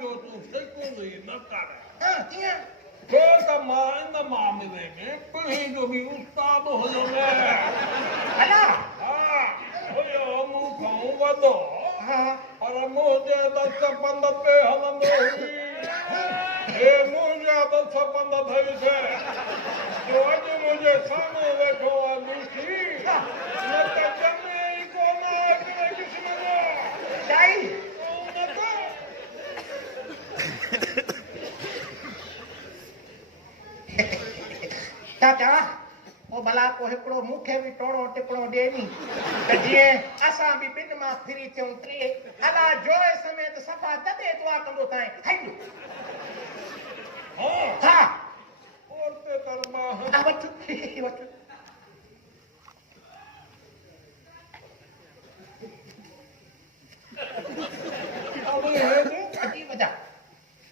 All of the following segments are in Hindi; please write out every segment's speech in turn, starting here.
जो तू फिक्र न कर हां किया तो तमा इन मामले में पही जो भी उस्ताद हो जावे हला हां हो मु खाऊं वदो हां पर मुझे 10 पंद पे हलंदो ए मुझे 10 पंद थई से जो अज मुझे सामने वेठो लूसी न त जमे ही कोना के किस्म जो साई चाचा ओ भला को हिकड़ो मुखे भी टोणो टिपणो दे नी त जे असा भी बिन मा फ्री थियूं टे अला जोए समेत सफा तदे दुआ कंदो ताई हंडू हां और ते कर्मा आ वठ वठ अबे है जो अजी वजा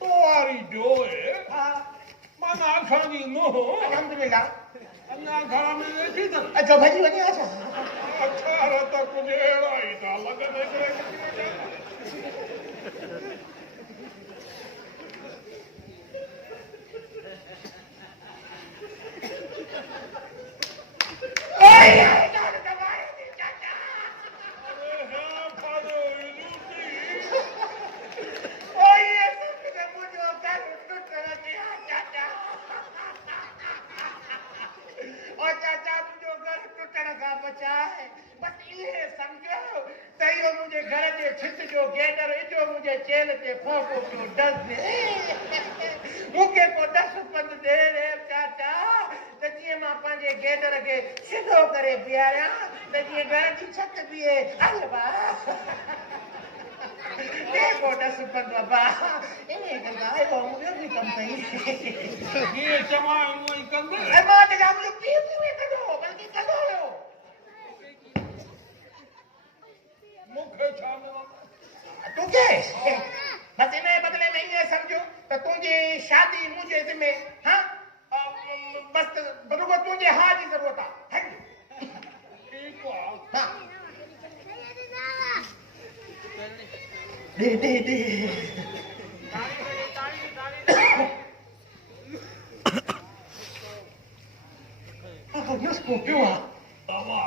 तो वारी जो है हां माना खानी नो अल्हम्दुलिल्लाह अन्ना घर में देखी तो अजो भजी वनी आछो अच्छा रहता कुछ एड़ा ही था लगन करे ओए यार दवाई दी चाचा अरे हां फादो लूसी ओए सुन मुझे कर टूट रहा चाचा ओ चाचा मुझे घर टूटण का बचा है बस ये समझो तयो मुझे घर के छित जो गेडर जो मुझे चेल के फोको को डस दे मुके को 10 पंद दे रे चाचा तजिए मां पांजे गेडर के सिधो करे बियारा तजिए घर की छत भी है अरे वाह देखो 10 पंद बाबा इन्हें गंगा है वो मुझे भी कम कहीं ये जमा वही कंदे अरे मां ते जाम लोग पी में करो बल्कि करो लो मुखे छाने तू के बस इन्हें बदले में ये समझो तो तुझे शादी मुझे जिम्मे हां बस बरुगो तुझे हां की जरूरत है ठीक है हां दे Dios confió. दवा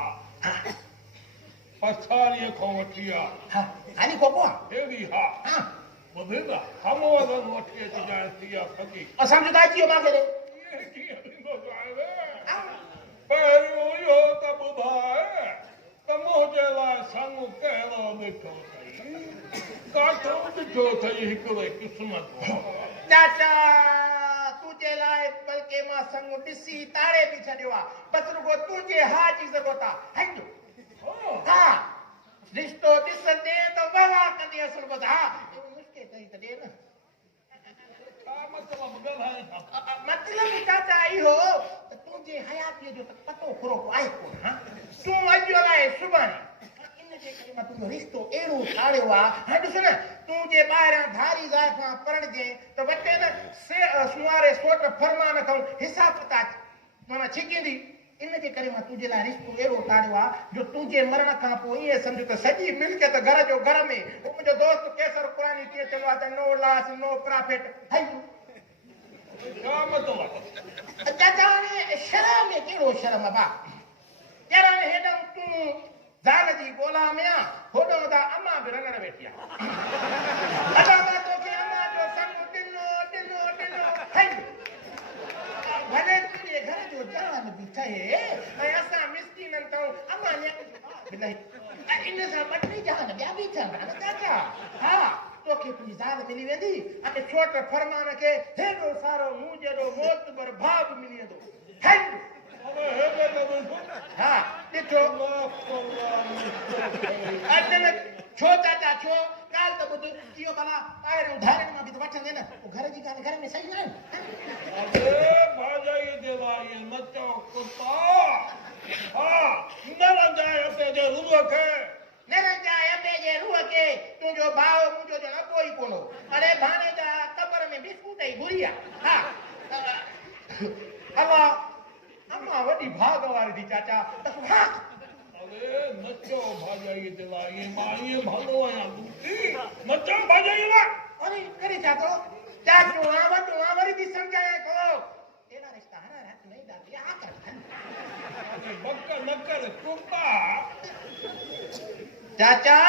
पछाड़िए खोटिया हाँ, आनी कोको. हेवी हा हाँ, बुधेगा हम वदन वठे तिया सकी और समझदार जियो मांगे रे. ये की बिंदो जावे पहिरियों यो त बुधाए त मोजे लाइ संग कहिड़ो ॾिठो अथई काथो ॾिठो अथई हिकिड़े क़िस्मत चाचा तुझे लाइ बल्कि मां संग ॾिसी तारे बि छॾियो आहे बस रुगो तुझे हा जी ज़रूरत आहे हंजो हा रिश्तो ॾिसंदे त वाह कंदे असुल बस हा मुश्किल कई त ॾे न छा मतिलबु ॻाल्हाए छा मतलब चाचा इहो त तुंहिंजे हयातीअ जो त पतो खुरो आहे कोन हा तूं अॼु अलाए सुभाणे इनजे करे मां तुंहिंजो रिश्तो अहिड़ो ठाहियो आहे हाणे ॾिस न तूं जे ॿाहिरां धारी ज़ाइ खां परणजे त वटे न सुवारे सोट फरमान खां हिसाब किताब माना छिकींदी इनजे करे मां तुंहिंजे लाइ रिश्तो अहिड़ो ठाहियो आहे जो तुंहिंजे मरण खां पोइ ईअं सम्झ त सॼी मिल्कियत घर जो घर में मुंहिंजो दोस्त केसर क़ुरानी कीअं चवंदो आहे त नो लॉस नो प्रॉफिट हई छा मतिलबु चाचा हाणे शर्म में कहिड़ो शर्म बा जरा हेॾो तूं ज़ाल जी ॻोल्हा में आहे होॾो त अमा बि रंगण वेठी आहे अदा मां तोखे अमा जो संग ॾिनो हई भले तुंहिंजे घर जो जान बि ठहे ऐं असां मिसकीननि तां अमा इन सां ॿ टे जान ॿिया बि ठहंदा चाचा हा तोखे तुंहिंजी ज़ाल मिली वेंदी ऐं छोट फरमान खे हेॾो सारो मूं जहिड़ो मोतबर भाउ बि मिली वेंदो हंड हा ॾिठो छो चाचा छो ॻाल्हि त ॿुध इहो भला ॿाहिरि उधारनि मां बि त वठंदे न पोइ घर जी ॻाल्हि घर में सही न आहे अरे भाॼाई जे लाइ न चओ कुता हा न रंजाए अते जे रूह खे न रंजाए अबे जे रूह खे तुंहिंजो भाउ मुंहिंजो ॼण अबो ई कोन हो अरे भाणे जा क़बर में बिस्कुट ई घुरी आहे हा अला अम्मा वॾी भाग वारी थी चाचा हा अरे नचो भाॼाई जे लाइ मां ईअं भलो आहियां लूटी नचो भाॼाई लाइ अरे करे छा चाचा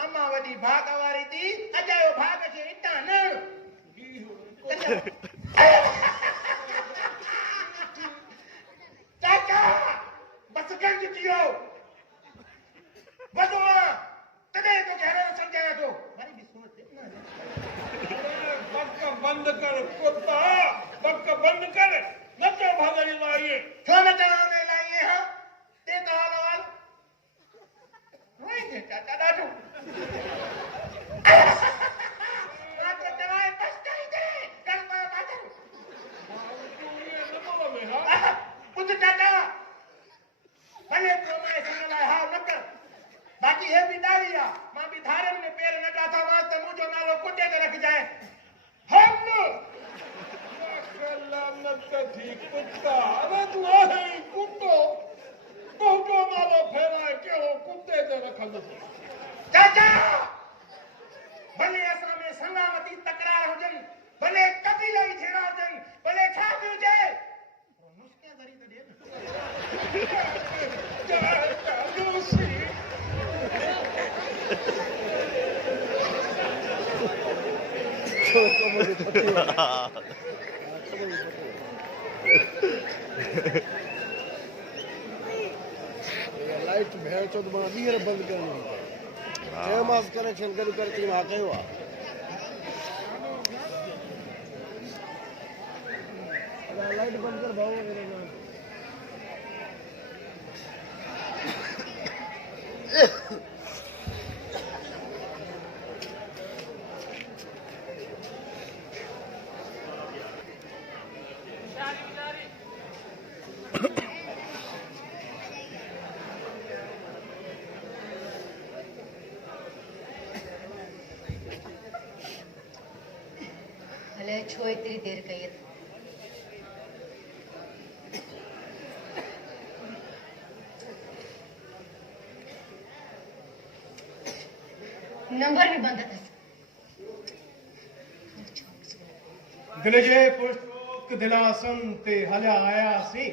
अम्मा वडी भाग वारी थी अजायो भाग के इटा न चाचा बस गंज दियो बदवा तने तो कह रहे समझाया तो मारी भी सुनते ना बक बंद कर कुत्ता बक बंद कर नचो भागनी लाइए क्यों नचाने लाइए हां ते तो हाल रोई दे चाचा डाटू रात दवाई पछताई दे कर बात कुछ चाचा भले प्रोमाए संगला हाव न कर बाकी है भी डालिया मां भी धारे में पैर नटा था वहां तो मुझो नालो कुटे के रख जाए हम लानत थी कुत्ता अरे तू आहे कुत्तो पहुंचो नालो फैलाए केड़ो कुत्ते ते रखंदो चाचा भले असां में संगावती तकरार हुजन भले कबीला ही छेड़ा हुजन भले छा भी हुजे नुस्खे धरी त दे लूसी लाइट भेड़ चो मां ॿीहर बंदि करणी चयोमांसि कनेक्शन गॾु करे चई मां कयो आहे लाइट बंदि कर भाऊ भले छो इतनी देर कई है नंबर भी बंद था दिल जे पुष्क दिलासन ते हलिया आयासीं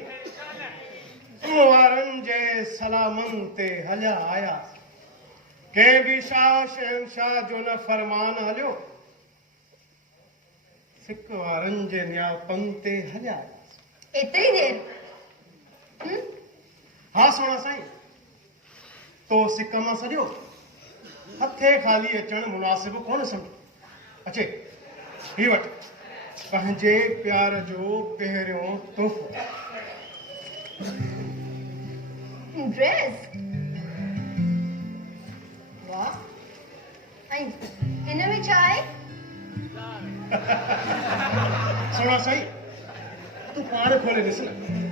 वारनि जे सलामन ते हलिया आयासीं कंहिं बि शाह शहंशाह जो न फरमान हलियो सिक वारनि जे न्यापन ते हलिया आयासीं इतनी देर हा सोना साईं तो सिक मां सॼो हथे खाली अचणु मुनासिब कोन सम्झो अचे ही वठ पंहिंजे प्यार जो पहिरियों तोहफ़ो ड्रेस वाह ऐं हिन में छा आहे सोना साईं तू पाण खोले ॾिस न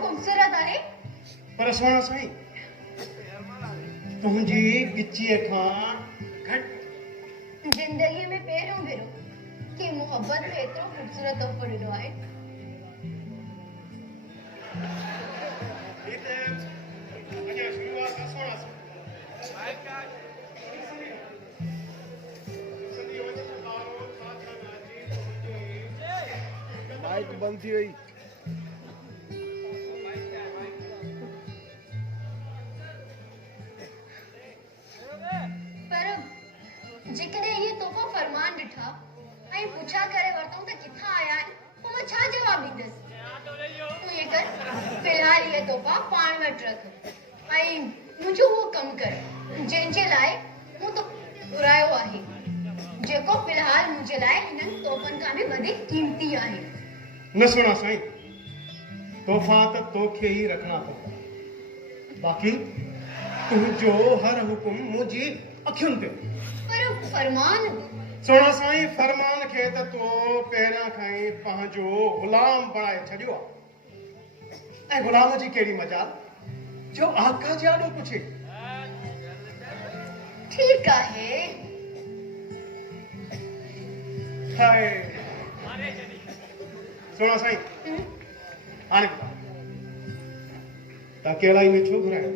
खूबसूरत आहे पर सोना साईं तुंहिंजी गिचीअ खां घटि जिंदगी में पहिरियों भेरो कि मोहब्बत में एतिरो खूबसूरत तोहफ़ो ॾिनो आहे अञा शुरूआत आहे सोना साईं लाइट बंदि थी वई जेकॾहिं इहे तोहफ़ो फरमान ॾिठा ऐं पुछा करे वरितऊं त किथां आया आहिनि पोइ मां छा जवाबु ॾींदसि तूं इएं कर फ़िलहाल इहे तोहफ़ा पाण वटि रख ऐं मुंहिंजो उहो कमु कर जंहिंजे लाइ मूं तो घुरायो आहे जेको फ़िलहाल मुंहिंजे लाइ हिननि तोहफ़नि खां बि वधीक क़ीमती आहे न सोना साईं तोहफ़ा त तोखे ई रखणा पवंदा बाक़ी तुंहिंजो हर हुकुम मुंहिंजी अखियुनि ते पर फरमान सोना साईं फरमान खे त तो पहिरियां खां ई पंहिंजो ग़ुलाम बणाए छॾियो आहे ऐं ग़ुलाम जी कहिड़ी मजाल जो आका जे आॾो पुछे ठीकु आहे हाय सोना साईं हाणे तव्हां अकेलाई में छो घुरायो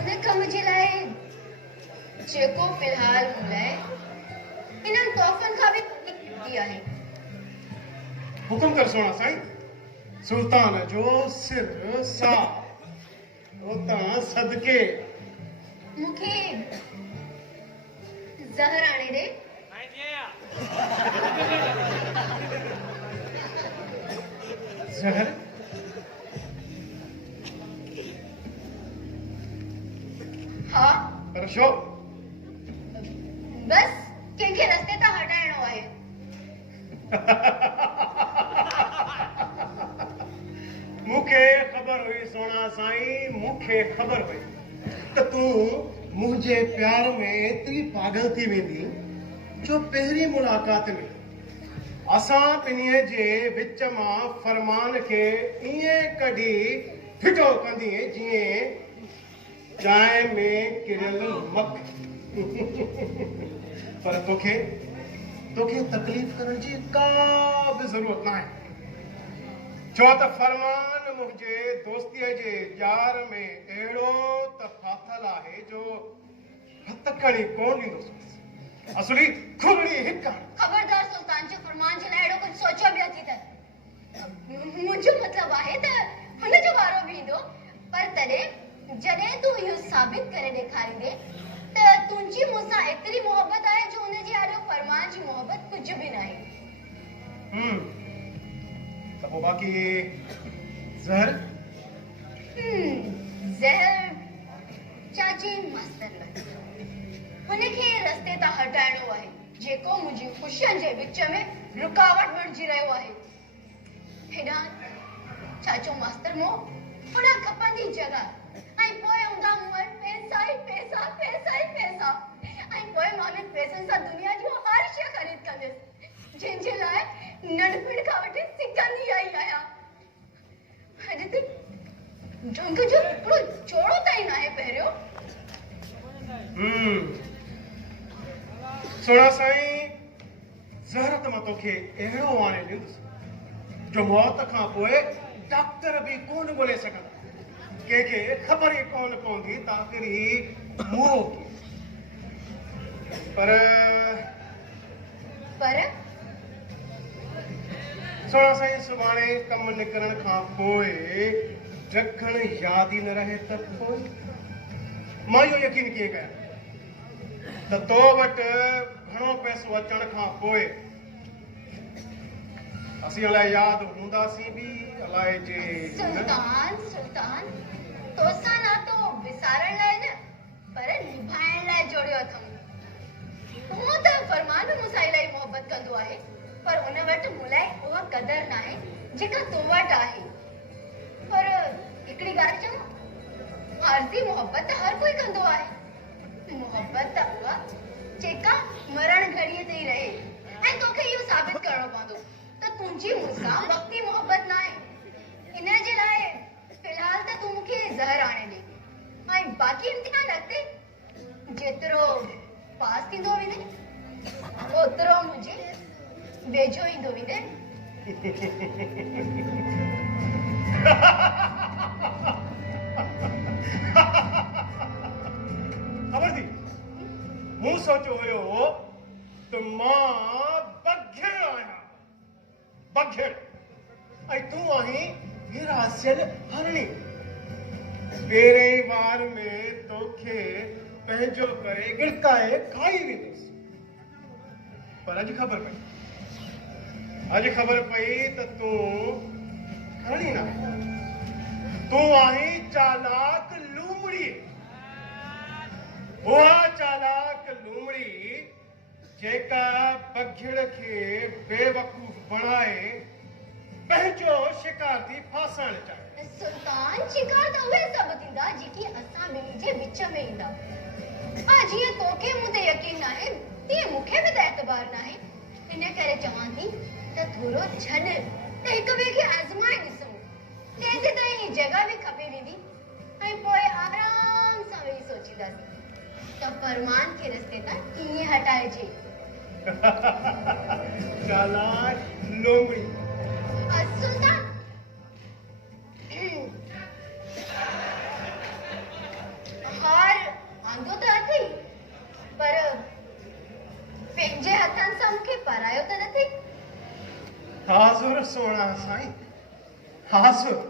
उन कम जे लाइ जेको फिलहाल मुलाए इन्हनि तोहफ़नि खां बि दिया है। हुकुम कर सोना साईं। सुल्तान जो सिर साफ उतां सदके मुखे ज़हर आने दे। जहर हाँ पर शो बस कंहिंखे रस्ते तां हटाइणो आहे। मुखे खबर हुई सोना साईं, मुखे खबर हुई त तूं मुझे प्यार में एतरी पागल थी वेंदी जो पहली मुलाकात में असां पिनीअ जे विच मां फरमान खे ईअं कढी फिटो कंदी जीअं चांहि में किरियल मख। पर तोखे तकलीफ़ करण जी का बि ज़रूरत न आहे, छो त फरमान मुंहिंजे दोस्तीअ जे जार में अहिड़ो त फाथल आहे जो हथ खणी कोन ॾींदुसि। असली खुरड़ी हिक आहे। खबरदार सुल्तान जे फरमान जे लाइ अहिड़ो कुझु सोचियो बि अथी त मुंहिंजो मतिलबु आहे त हुन जो वारो बि ईंदो, पर तॾहिं जॾहिं तूं इहो साबित करे ॾेखारींदे त तुंहिंजी मूंसां एतिरी मोहबत आहे जो हुनजे आॾो फरमान जी मोहबत कुझु बि न आहे। त पोइ बाक़ी ज़हर ज़हर चाची मास्तर लाइ हुनखे रस्ते तां हटाइणो आहे जेको मुंहिंजी ख़ुशियुनि जे विच में रुकावट बणिजी रहियो आहे। हेॾां चाचो मास्तर मो होॾां खपंदी जॻह ऐं पोइ हूंदा मूं वटि पैसा ई पैसा पैसा ई पैसा ऐं पोइ मां उन्हनि पैसनि सां दुनिया जूं हर शइ ख़रीद कंदसि जंहिंजे लाइ नंढपण खां वठी सिकंदी आई आहियां। अॼु त ढंग जो हिकिड़ो जोड़ो ताईं न आहे पहिरियों। सोना साईं, ज़हर त मां तोखे अहिड़ो आणे ॾींदुसि जो मौत खां पोइ डॉक्टर बि कोन ॻोल्हे सघंदा, कंहिंखे ख़बर ई कोन पवंदी त आख़िर ही मुओ पर सोना साईं सुभाणे कमु निकिरण खां पोइ ढकण यादि ई न रहे त पोइ मां इहो यकीन कीअं कयां त तो वटि घणो पैसो अचण खां पोइ असीं अलाए यादि हूंदासीं बि अलाए जे सुल्तान तोसां नातो विसारण लाइ न पर निभाइण लाइ जोड़ियो अथमि। हूअं त फरमान मूंसां इलाही मोहबत कंदो आहे पर उन वटि मूं लाइ उहा क़दर न आहे जेका तो वटि आहे। पर हिकिड़ी ॻाल्हि चवां, आरज़ी मोहबत त हर कोई कंदो आहे। मोहबत त उहा जेका मरण घड़ीअ ते ई रहे ऐं तोखे इहो साबित करणो पवंदो त तुंहिंजी मूंसां वक़्ती मोहबत न आहे। इन जे लाइ फिलहाल त तूं मूंखे ज़हर आणे ॾे ऐं बाक़ी इम्तिहान अॻिते जेतिरो पास थींदो वेंदे ओतिरो मुंहिंजे वेझो ईंदो वेंदे। ख़बर थी मूं सोचियो हुयो त मां बघेड़ आहियां, बघेड़ ऐं तूं आहीं हिरासियल हरणी। पहिरें वार में तोखे पंहिंजो करे गिड़काए खाई वेंदुसि, पर अॼु ख़बर पई त तूं हरणी न आहीं, तूं आहीं चालाक लूमड़ी। उहा चालाक लूमड़ी जेका बघिड़ खे बेवकूफ़ बणाए पंहिंजो शिकार थी फासण चाहे। सुल्तान शिकार त उहे सभु थींदा जेकी असां ॿिन्ही जे विच में ईंदा। हा जीअं तोखे मूं ते यकीन न आहे तीअं मूंखे बि त एतबार न आहे। इन करे चवां थी त थोरो छॾ त हिक ॿिए खे आज़माए ॾिसूं, तेज़ी ताईं ही जॻह बि खपे वेंदी ऐं पोइ आराम सां वेही सोचींदासीं त फरमान खे रस्ते तां कीअं हटाइजे। चालाक लोमड़ी। सुल्तान हार आंदो त अथई हाज़ुर सोना साईं, हाज़ुर।